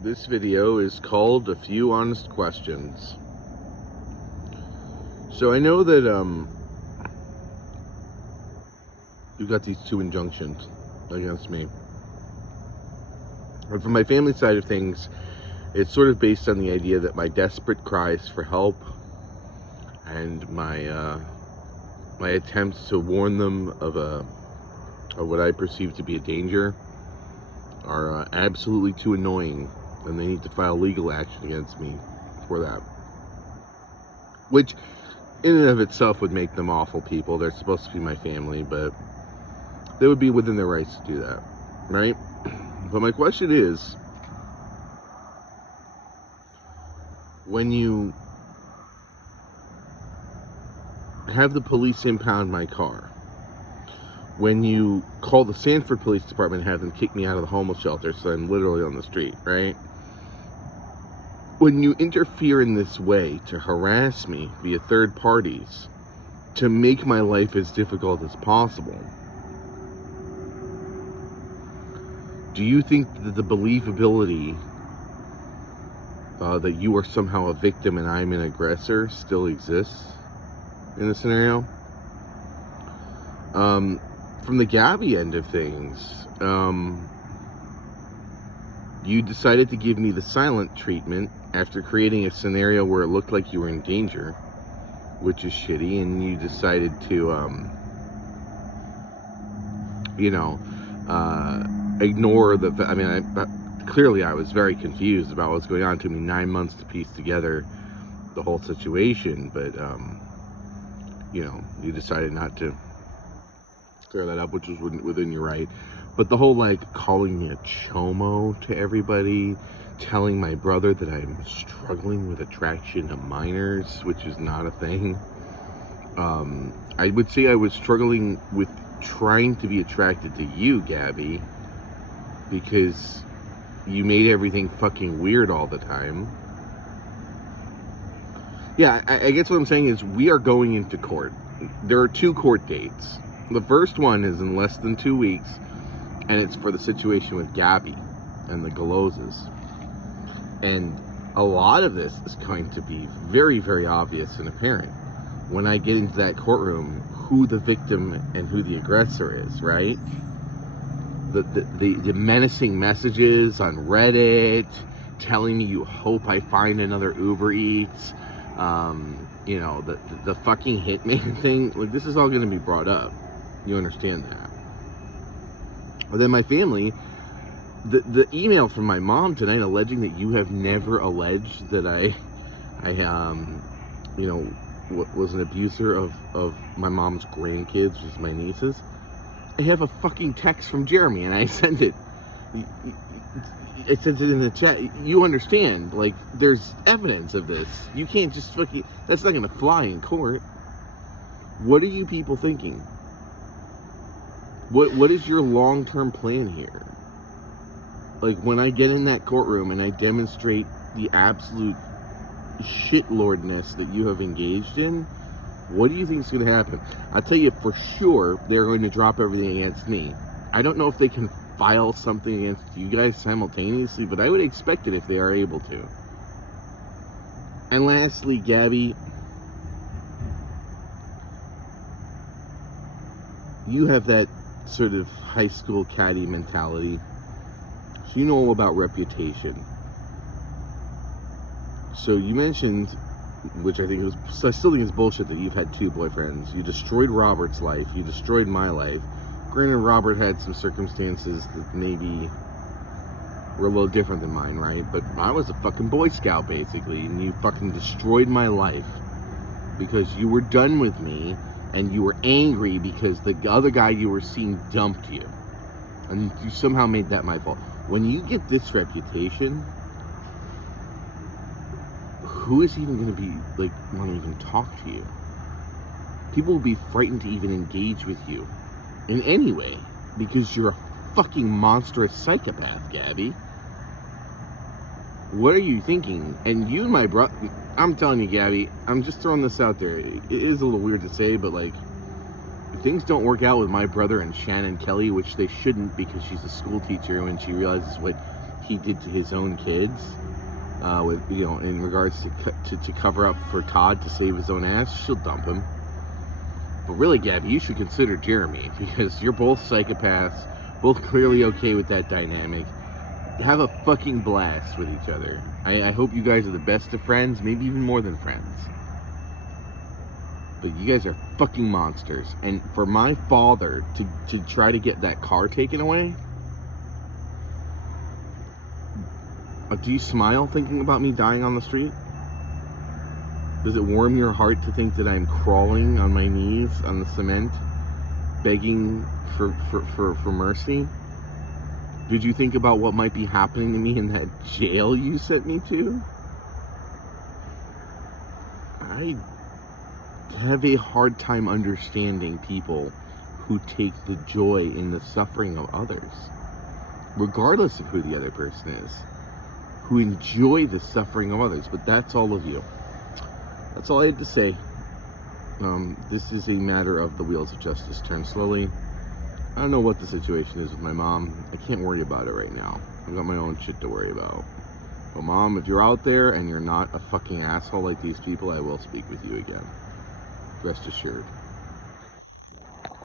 This video is called A Few Honest Questions. So I know that you've got these two injunctions against me. And from my family side of things, it's sort of based on the idea that my desperate cries for help and my attempts to warn them of what I perceive to be a danger are absolutely too annoying, and they need to file legal action against me for that. Which, in and of itself, would make them awful people. They're supposed to be my family, but they would be within their rights to do that, right? But my question is, when you have the police impound my car, when you call the Sanford Police Department and have them kick me out of the homeless shelter so I'm literally on the street, right? When you interfere in this way to harass me via third parties, to make my life as difficult as possible, do you think that the believability that you are somehow a victim and I'm an aggressor still exists in the scenario? From the Gabby end of things, you decided to give me the silent treatment after creating a scenario where it looked like you were in danger, which is shitty, and you decided to, ignore clearly I was very confused about what was going on. It took me 9 months to piece together the whole situation, but, you decided not to clear that up, which was within your right. But the whole, calling me a chomo to everybody, telling my brother that I'm struggling with attraction to minors, which is not a thing. I would say I was struggling with trying to be attracted to you, Gabby, because you made everything fucking weird all the time. Yeah, I guess what I'm saying is we are going into court. There are 2 court dates. The first one is in less than 2 weeks, and it's for the situation with Gabby and the Galozes. And a lot of this is going to be very, very obvious and apparent when I get into that courtroom who the victim and who the aggressor is, right? The menacing messages on Reddit telling me you hope I find another Uber Eats, the fucking hitman thing. This is all going to be brought up. You understand that? But then my family, the email from my mom tonight alleging that you have never alleged that I was an abuser of my mom's grandkids, which is my nieces. I have a fucking text from Jeremy, and I sent it. I sent it in the chat. You understand? There's evidence of this. You can't just fucking... That's not gonna fly in court. What are you people thinking? What is your long-term plan here? When I get in that courtroom and I demonstrate the absolute shitlordness that you have engaged in, what do you think is going to happen? I'll tell you for sure they're going to drop everything against me. I don't know if they can file something against you guys simultaneously, but I would expect it if they are able to. And lastly, Gabby, you have that sort of high school catty mentality. So you know all about reputation. So you mentioned, which I still think is bullshit, that you've had 2 boyfriends. You destroyed Robert's life. You destroyed my life. Granted, Robert had some circumstances that maybe were a little different than mine, right? But I was a fucking Boy Scout, basically, and you fucking destroyed my life because you were done with me, and you were angry because the other guy you were seeing dumped you. And you somehow made that my fault. When you get this reputation, who is even going to be, want to even talk to you? People will be frightened to even engage with you in any way because you're a fucking monstrous psychopath, Gabby. What are you thinking? And you and my brother, I'm telling you, Gabby, I'm just throwing this out there. It is a little weird to say, but if things don't work out with my brother and Shannon Kelly, which they shouldn't because she's a school teacher, when she realizes what he did to his own kids, with, you know, in regards to cover up for Todd to save his own ass, she'll dump him. But really, Gabby, you should consider Jeremy, because you're both psychopaths, both clearly okay with that dynamic. Have a fucking blast with each other. I hope you guys are the best of friends, maybe even more than friends. But you guys are fucking monsters. And for my father to try to get that car taken away, do you smile thinking about me dying on the street? Does it warm your heart to think that I'm crawling on my knees on the cement, begging for mercy? Did you think about what might be happening to me in that jail you sent me to? I have a hard time understanding people who take the joy in the suffering of others, regardless of who the other person is, who enjoy the suffering of others. But that's all of you. That's all I had to say. This is a matter of the wheels of justice turn slowly. I don't know what the situation is with my mom. I can't worry about it right now. I've got my own shit to worry about. But Mom, if you're out there and you're not a fucking asshole like these people, I will speak with you again. Rest assured.